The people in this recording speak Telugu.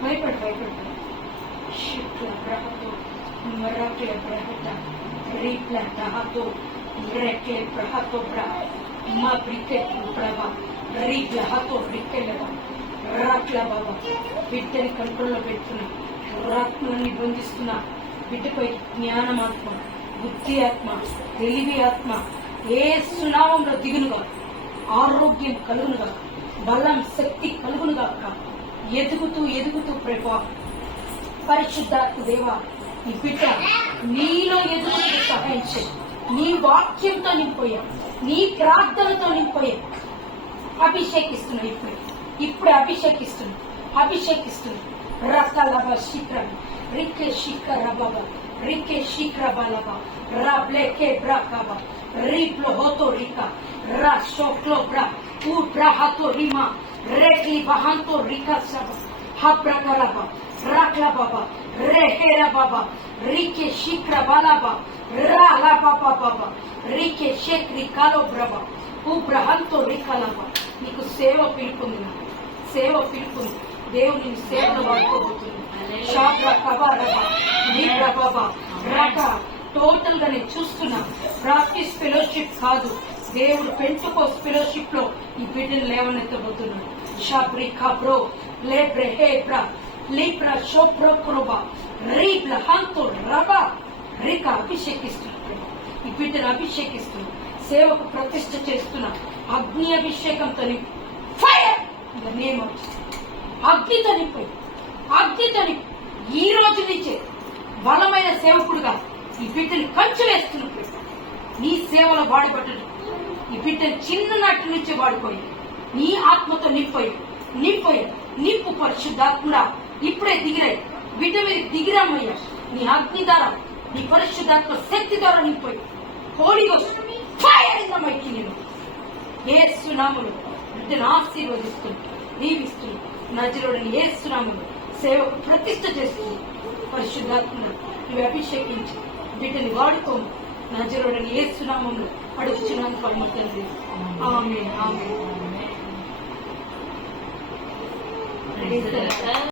భయపడు భయపడు శుక్ల గ్రహతో మరకే గ్రహత రీప్ల గ్రహతో రెకే గ్రహతో మా బ్రికెట్ ప్రభా రీ గ్రహతో బ్రికెళ్ళదా రాట్ల బాబా బిడ్డని కంట్రోల్లో పెట్టుకున్నా రాత్మని బంధిస్తున్నా బిడ్డపై జ్ఞానమాత్మ బుద్ధి ఆత్మ తెలివి ఆత్మ ఏ సునామంలో దిగునుగా ఆరోగ్యం కలుగునుగా బలం శక్తి కలుగునుగా ఎదుగుతూ ఎదుగుతూ ప్రభా పరిశుద్ధాత్మ దేవ ఈ బిడ్డ నీలో ఎదుగుతూ సహాయం చేయి నీ వాక్యంతో నింపోయా నీ ప్రార్థనతో నింపోయా అభిషేకిస్తున్నా ఇప్పుడు అభిషేకిస్తున్నా రకాలబ శిఖర రికే శిఖర బాబా రికే శిఖర బాలబా రాబ్లేకే బ్రాకాబా రీప్లో హోతో రికా రా షోక్లో బ్రా ఊ బ్రాహాతో రిమా రేక్లి బహాంతో రికా సబ హబ్రకలబా రాక్లా బాబా రేహేరా బాబా రికే శిఖర బాలబా రాలా బాబా బాబా రికే షేక్ రికాలో బ్రబా ఊ బ్రహంతో రికాలబా నీకు సేవ పిలుపుంది దేవుని సేవను వాడుకోబోతుంది టోటల్ గా నేను చూస్తున్నా ప్రాక్టీస్ ఫెలోషిప్ కాదు దేవుడు పెంటుకోస్ ఫెలోషిప్ లో ఈ బిడ్డను లేవనెత్తబోతున్నాడు షాబ్రి ఖాబ్రో లేబ్రే హేబ్రా లీబ్రా షోబ్రో క్రోబా రీబ్ల హంతో రబా రీకా అభిషేకిస్తున్నాడు ఈ బిడ్డను అభిషేకిస్తున్నా సేవకు ప్రతిష్ఠ చేస్తున్నా అగ్ని అభిషేకంతో fire in the name of అగ్నితో నింపోయి ఈ రోజు నుంచే బలమైన సేవకుడుగా ఈ బిడ్డని కంచు వేస్తున్నప్పుడు నీ సేవలో వాడిపడ్డదు ఈ బిడ్డని చిన్ననాటి నుంచే వాడిపోయి నీ ఆత్మతో నింపు పరిశుద్ధాత్మ ఇప్పుడే దిగిరాయి బిడ్డ మీద దిగిరామయ్యా నీ అగ్ని ద్వారా నీ పరిశుద్ధాత్మ శక్తి ద్వారా నింపోయి holy ghost fire in the mighty name Yesu నామములో బిడ్డను ఆశీర్వదిస్తుంది దీవిస్తుంది నజరుడని యేసు నామములో సేవకు ప్రతిష్ఠ చేస్తుంది పరిశుద్ధాత్మ నువ్వు అభిషేకించి బిడ్డని వాడుకోము నజరుడని యేసు నామములో అడుగుచున్నాను పరమ తండ్రి ఆమేన్ ఆమేన్.